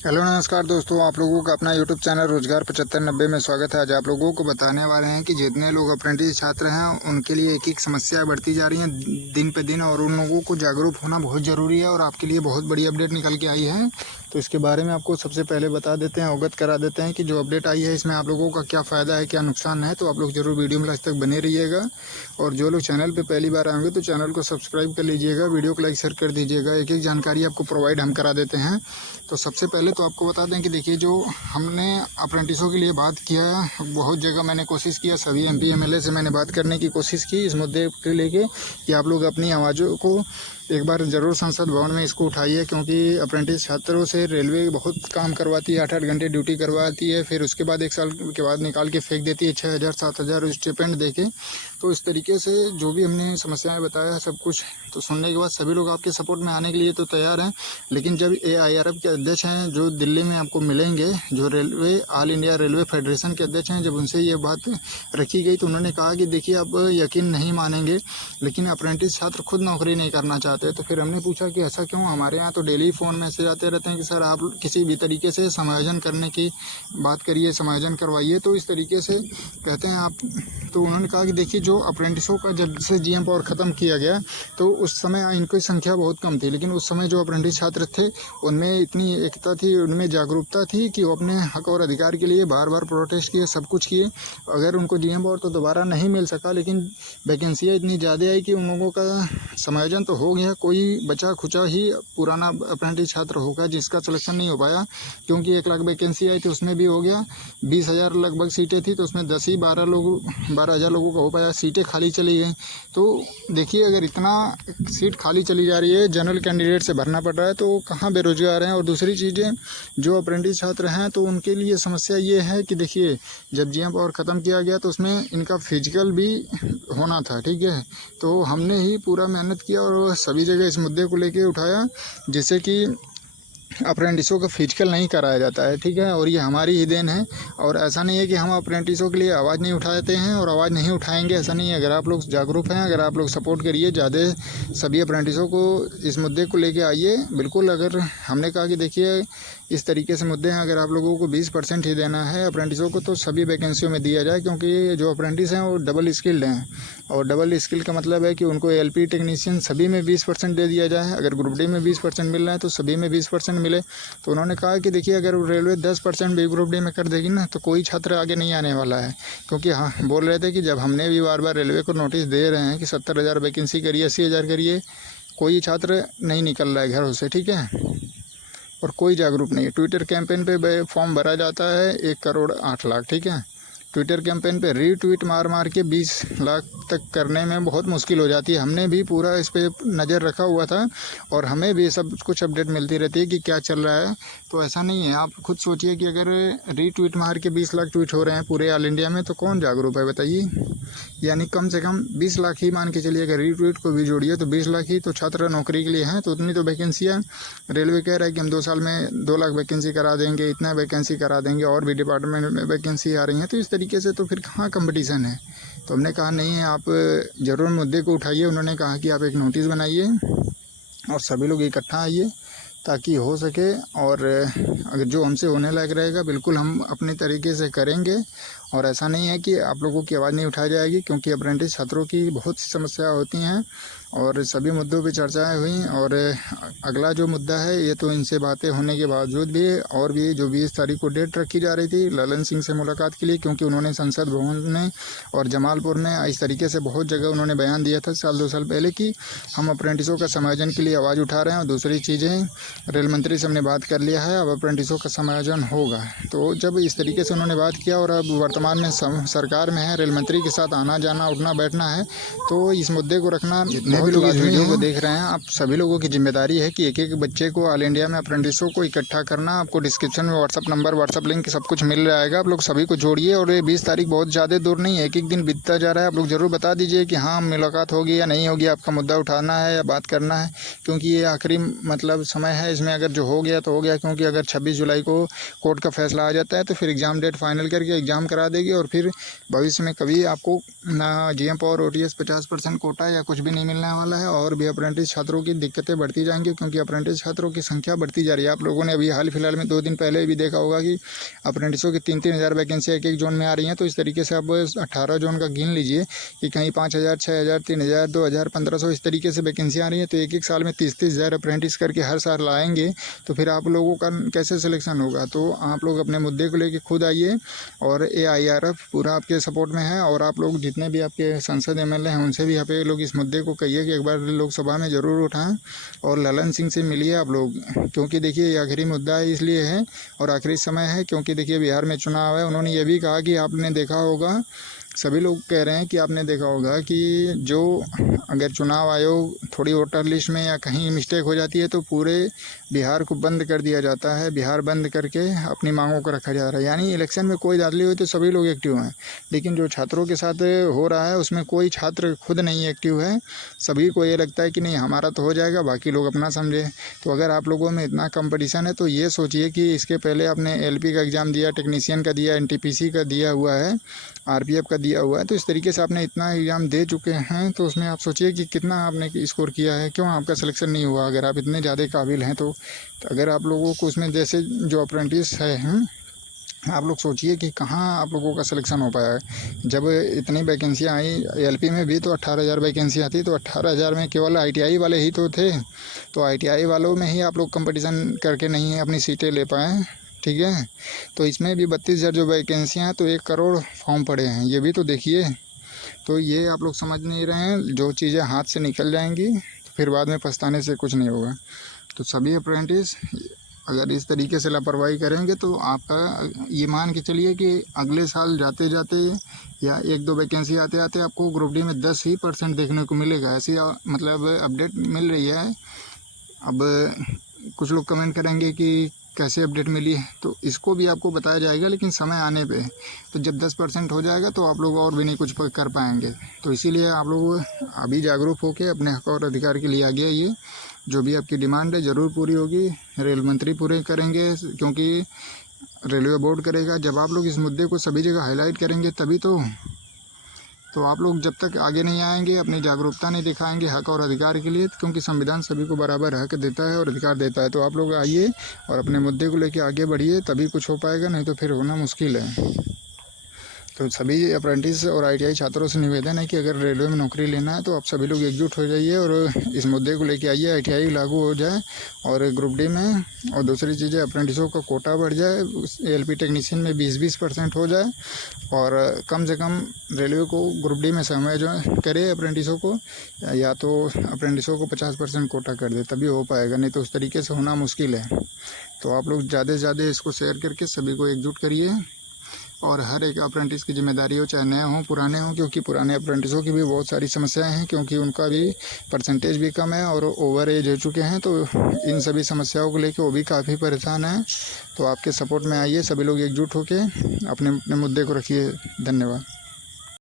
Hello नमस्कार दोस्तों, आप लोगों का अपना यूट्यूब चैनल रोजगार 7590 में स्वागत है। आज आप लोगों को बताने वाले हैं कि जितने लोग अप्रेंटिस छात्र हैं उनके लिए एक एक समस्या बढ़ती जा रही है दिन पे दिन, और उन लोगों को जागरूक होना बहुत ज़रूरी है। और आपके लिए बहुत बड़ी अपडेट निकल के आई है, तो इसके बारे में आपको सबसे पहले बता देते हैं, अवगत करा देते हैं कि जो अपडेट आई है इसमें आप लोगों का क्या फ़ायदा है, क्या नुकसान है। तो आप लोग ज़रूर वीडियो में लास्ट तक बने रहिएगा। और जो लोग चैनल पर पहली बार आएंगे तो चैनल को सब्सक्राइब कर लीजिएगा, वीडियो को लाइक शेयर कर दीजिएगा। एक एक जानकारी आपको प्रोवाइड हम करा देते हैं। तो सबसे पहले तो आपको बता दें कि देखिए, जो हमने अप्रेंटिसों के लिए बात किया है, बहुत जगह मैंने कोशिश किया, सभी एमपी एमएलए से मैंने बात करने की कोशिश की इस मुद्दे के लेके कि आप लोग अपनी आवाज़ों को एक बार ज़रूर संसद भवन में इसको उठाइए, क्योंकि अप्रेंटिस छात्रों से रेलवे बहुत काम करवाती है, 8-8 घंटे ड्यूटी करवाती है, फिर उसके बाद 1 साल के बाद निकाल के फेंक देती है 6,000-7,000 स्टिपेंड देके। तो इस तरीके से जो भी हमने समस्याएं बताया है सब कुछ तो सुनने के बाद सभी लोग आपके सपोर्ट में आने के लिए तो तैयार हैं। लेकिन जब AIRF के अध्यक्ष हैं जो दिल्ली में आपको मिलेंगे, जो railway all India railway federation के अध्यक्ष हैं, जब उनसे ये बात रखी गई तो उन्होंने कहा कि देखिए, आप यकीन नहीं मानेंगे लेकिन अप्रेंटिस छात्र खुद नौकरी नहीं करना चाहते। तो फिर हमने पूछा कि ऐसा क्यों। हमारे यहाँ तो डेली फ़ोन मैसेज आते रहते हैं कि सर आप किसी भी तरीके से समायोजन करने की बात करिए, समायोजन करवाइए। तो इस तरीके से कहते हैं आप। तो उन्होंने कहा कि देखिए, जो अप्रेंटिसों का जब से GM पावर ख़त्म किया गया तो उस समय इनकी संख्या बहुत कम थी, लेकिन उस समय जो अप्रेंटिस छात्र थे उनमें इतनी एकता थी, उनमें जागरूकता थी कि वो अपने हक और अधिकार के लिए बार बार प्रोटेस्ट किए, सब कुछ किए। अगर उनको GM पावर तो दोबारा नहीं मिल सका, लेकिन वैकेंसियाँ इतनी ज़्यादा आई कि उन लोगों का समायोजन तो हो गया, कोई बचा खुचा ही पुराना अप्रेंटिस छात्र होगा जिसका सिलेक्शन नहीं हो पाया, क्योंकि 1 लाख वैकेंसी आई थी, उसमें भी हो गया। 20,000 लगभग सीटें थी तो उसमें 12,000 लोगों का हो पाया, सीटें खाली चली गई। तो देखिए, अगर इतना सीट खाली चली जा रही है, जनरल कैंडिडेट से भरना पड़ रहा है, तो कहाँ बेरोजगार हैं। और दूसरी चीज़ें, जो अप्रेंटिस छात्र हैं तो उनके लिए समस्या ये है कि देखिए, जब GM पावर ख़त्म किया गया तो उसमें इनका फिजिकल भी होना था, ठीक है। तो हमने ही पूरा मेहनत किया और सभी जगह इस मुद्दे को लेके उठाया, जिससे कि अप्रेंटिसों का फिजिकल नहीं कराया जाता है, ठीक है। और ये हमारी ही देन है। और ऐसा नहीं है कि हम अप्रेंटिसों के लिए आवाज़ नहीं उठाते हैं और आवाज़ नहीं उठाएंगे, ऐसा नहीं है। अगर आप लोग जागरूक हैं, अगर आप लोग सपोर्ट करिए ज़्यादा, सभी अप्रेंटिसों को इस मुद्दे को लेके आइए बिल्कुल। अगर हमने कहा कि देखिए, इस तरीके से मुद्दे हैं, अगर आप लोगों को 20% ही देना है अप्रेंटिसों को तो सभी वैकेंसियों में दिया जाए, क्योंकि जो अप्रेंटिस हैं वो डबल स्किल्ड हैं। और डबल स्किल का मतलब है कि उनको LP टेक्नीशियन सभी में 20% दे दिया जाए। अगर ग्रुप डी में 20% मिल रहा है तो सभी में 20% मिले। तो उन्होंने कहा कि देखिए, अगर रेलवे 10% भी ग्रुप डी में कर देगी ना तो कोई छात्र आगे नहीं आने वाला है। क्योंकि हाँ, बोल रहे थे कि जब हमने भी बार बार रेलवे को नोटिस दे रहे हैं कि 70,000 वैकेंसी करिए, 80,000 करिए, कोई छात्र नहीं निकल रहा है घरों से, ठीक है। और कोई जागरूक नहीं है। ट्विटर कैंपेन पे फॉर्म भरा जाता है 1,08,00,000, ठीक है। ट्विटर कैंपेन पे रीट्वीट मार मार के 20 लाख तक करने में बहुत मुश्किल हो जाती है। हमने भी पूरा इस पर नज़र रखा हुआ था और हमें भी सब कुछ अपडेट मिलती रहती है कि क्या चल रहा है। तो ऐसा नहीं है, आप खुद सोचिए कि अगर रीट्वीट मार के 20 लाख ट्वीट हो रहे हैं पूरे ऑल इंडिया में तो कौन जागरूक है बताइए। यानी कम से कम 20 लाख ही मान के चलिए, अगर रीट्वीट को भी जोड़िए तो 20 लाख ही तो छात्र नौकरी के लिए हैं। तो उतनी तो वैकेंसियाँ रेलवे कह रहा है कि हम 2 साल में 2 लाख वैकेंसी करा देंगे, इतना वैकेंसी करा देंगे, और भी डिपार्टमेंट में वैकेंसी आ रही हैं। तो इस तरीके से तो फिर कहाँ कंपटीशन है। तो हमने कहा नहीं है, आप ज़रूर मुद्दे को उठाइए। उन्होंने कहा कि आप एक नोटिस बनाइए और सभी लोग इकट्ठा आइए ताकि हो सके, और अगर जो हमसे होने लायक रहेगा बिल्कुल हम अपने तरीके से करेंगे। और ऐसा नहीं है कि आप लोगों की आवाज़ नहीं उठाई जाएगी, क्योंकि अप्रेंटिस छात्रों की बहुत सी समस्या होती हैं और सभी मुद्दों पे चर्चाएं हुई। और अगला जो मुद्दा है, ये तो इनसे बातें होने के बावजूद भी और भी जो 20 तारीख को डेट रखी जा रही थी ललन सिंह से मुलाकात के लिए, क्योंकि उन्होंने संसद भवन में और जमालपुर में इस तरीके से बहुत जगह उन्होंने बयान दिया था 1-2 साल पहले कि हम अप्रेंटिसों का समायोजन के लिए आवाज़ उठा रहे हैं। और दूसरी चीज़ें, रेल मंत्री से हमने बात कर लिया है, अब अप्रेंटिसों का समायोजन होगा। तो जब इस तरीके से उन्होंने बात किया और अब वर्तमान में सरकार में है, रेल मंत्री के साथ आना जाना उठना बैठना है, तो इस मुद्दे को रखना, जितने भी लोग इस वीडियो को देख रहे हैं, आप सभी लोगों की जिम्मेदारी है कि एक एक बच्चे को ऑल इंडिया में अप्रेंटिसों को इकट्ठा करना। आपको डिस्क्रिप्शन में व्हाट्सअप नंबर, व्हाट्सअप लिंक सब कुछ मिल जाएगा, आप लोग सभी को जोड़िए। और ये 20 तारीख बहुत ज़्यादा दूर नहीं है, एक एक दिन बीतता जा रहा है। आप लोग ज़रूर बता दीजिए कि हाँ मुलाकात होगी या नहीं होगी, आपका मुद्दा उठाना है या बात करना है, क्योंकि ये आखिरी मतलब समय है। इसमें अगर जो हो गया तो हो गया, क्योंकि अगर 26 जुलाई को कोर्ट का फैसला आ जाता है तो फिर एग्ज़ाम डेट फाइनल करके एग्ज़ाम करा देगी और फिर भविष्य में कभी आपको ना GM पावर OTS 50% कोटा या कुछ भी नहीं मिलना आने वाला है और भी अप्रेंटिस छात्रों की दिक्कतें बढ़ती जाएंगी, क्योंकि अप्रेंटिस छात्रों की संख्या बढ़ती जा रही है। आप लोगों ने अभी हाल फिलहाल में 2 दिन पहले भी देखा होगा कि अप्रेंटिसों की 3-3 हज़ार वैकेंसी एक जोन में आ रही हैं। तो इस तरीके से आप 18 जोन का गिन लीजिए कि कहीं 5,000, 6,000, 3,000, 2,000, 1,500 इस तरीके से वैकेंसी आ रही हैं। तो एक साल में 30-30 हज़ार अप्रेंटिस करके हर साल लाएंगे तो फिर आप लोगों का कैसे सिलेक्शन होगा। तो आप लोग अपने मुद्दे को लेकर खुद आइए और AIRF पूरा आपके सपोर्ट में है। और आप लोग जितने भी आपके सांसद MLA हैं उनसे भी आप लोग इस मुद्दे को कहिए कि एक बार लोकसभा में ज़रूर उठाएं और ललन सिंह से मिलिए आप लोग, क्योंकि देखिए ये आखिरी मुद्दा इसलिए है और आखिरी समय है क्योंकि देखिए बिहार में चुनाव है। उन्होंने ये भी कहा कि आपने देखा होगा, सभी लोग कह रहे हैं कि आपने देखा होगा कि जो अगर चुनाव आयोग थोड़ी वोटर लिस्ट में या कहीं मिस्टेक हो जाती है तो पूरे बिहार को बंद कर दिया जाता है, बिहार बंद करके अपनी मांगों को रखा जा रहा है। यानी इलेक्शन में कोई दाखिली हुई तो सभी लोग एक्टिव हैं, लेकिन जो छात्रों के साथ हो रहा है उसमें कोई छात्र खुद नहीं एक्टिव है। सभी को ये लगता है कि नहीं हमारा तो हो जाएगा, बाकी लोग अपना समझे। तो अगर आप लोगों में इतना कंपटीशन है तो ये सोचिए कि इसके पहले आपने LP का एग्ज़ाम दिया, टेक्नीशियन का दिया, NTPC का दिया हुआ है, RPF का दिया हुआ है। तो इस तरीके से आपने इतना एग्ज़ाम दे चुके हैं तो उसमें आप सोचिए कि कितना आपने स्कोर किया है, क्यों आपका सिलेक्शन नहीं हुआ। अगर आप इतने ज़्यादा काबिल हैं तो अगर आप लोगों को उसमें जैसे जो अप्रेंटिस है आप लोग सोचिए कि कहाँ आप लोगों का सिलेक्शन हो पाया है। जब इतनी वैकेंसियाँ आई LP में भी तो 18,000 वैकेंसी आती, तो 18,000 में केवल ITI वाले ही तो थे। तो ITI वालों में ही आप लोग कंपटीशन करके नहीं अपनी सीटें ले पाए, ठीक है। तो इसमें भी 32,000 जो वैकेंसियाँ हैं तो 1 करोड़ फॉर्म पड़े हैं, ये भी तो देखिए। तो ये आप लोग समझ नहीं रहे हैं, जो चीज़ें हाथ से निकल जाएंगी तो फिर बाद में पछताने से कुछ नहीं होगा। तो सभी अप्रेंटिस अगर इस तरीके से लापरवाही करेंगे तो आपका ये मान के चलिए कि अगले साल जाते जाते या 1-2 वैकेंसी आते आते आपको ग्रुप डी में 10% देखने को मिलेगा। ऐसी मतलब अपडेट मिल रही है। अब कुछ लोग कमेंट करेंगे कि कैसे अपडेट मिली है, तो इसको भी आपको बताया जाएगा लेकिन समय आने पे। तो जब 10% हो जाएगा तो आप लोग और भी नहीं कुछ कर पाएंगे। तो इसीलिए आप लोग अभी जागरूक होकर अपने हक और अधिकार के लिए आगे आइए। जो भी आपकी डिमांड है ज़रूर पूरी होगी, रेल मंत्री पूरे करेंगे, क्योंकि रेलवे बोर्ड करेगा। जब आप लोग इस मुद्दे को सभी जगह हाईलाइट करेंगे तभी तो आप लोग जब तक आगे नहीं आएंगे, अपनी जागरूकता नहीं दिखाएंगे हक और अधिकार के लिए, क्योंकि संविधान सभी को बराबर हक देता है और अधिकार देता है। तो आप लोग आइए और अपने मुद्दे को लेकर आगे बढ़िए, तभी कुछ हो पाएगा, नहीं तो फिर होना मुश्किल है। तो सभी अप्रेंटिस और ITI छात्रों से निवेदन है कि अगर रेलवे में नौकरी लेना है तो आप सभी लोग एकजुट हो जाइए और इस मुद्दे को लेके आइए, ITI लागू हो जाए और ग्रुप डी में। और दूसरी चीज़ें अप्रेंटिसों का कोटा बढ़ जाए, LP टेक्नीशियन में 20% हो जाए और कम से कम रेलवे को ग्रुप डी में समय जो करे अप्रेंटिसों को, या तो अप्रेंटिसों को 50% कोटा कर दे, तभी हो पाएगा, नहीं तो उस तरीके से होना मुश्किल है। तो आप लोग ज़्यादा से ज़्यादा इसको शेयर करके सभी को एकजुट करिए और हर एक अप्रेंटिस की जिम्मेदारी हो, चाहे नए हों पुराने हों, क्योंकि पुराने अप्रेंटिसों की भी बहुत सारी समस्याएं हैं, क्योंकि उनका भी परसेंटेज भी कम है और ओवर एज हो चुके हैं। तो इन सभी समस्याओं को लेकर वो भी काफ़ी परेशान हैं। तो आपके सपोर्ट में आइए, सभी लोग एकजुट होकर अपने अपने मुद्दे को रखिए। धन्यवाद।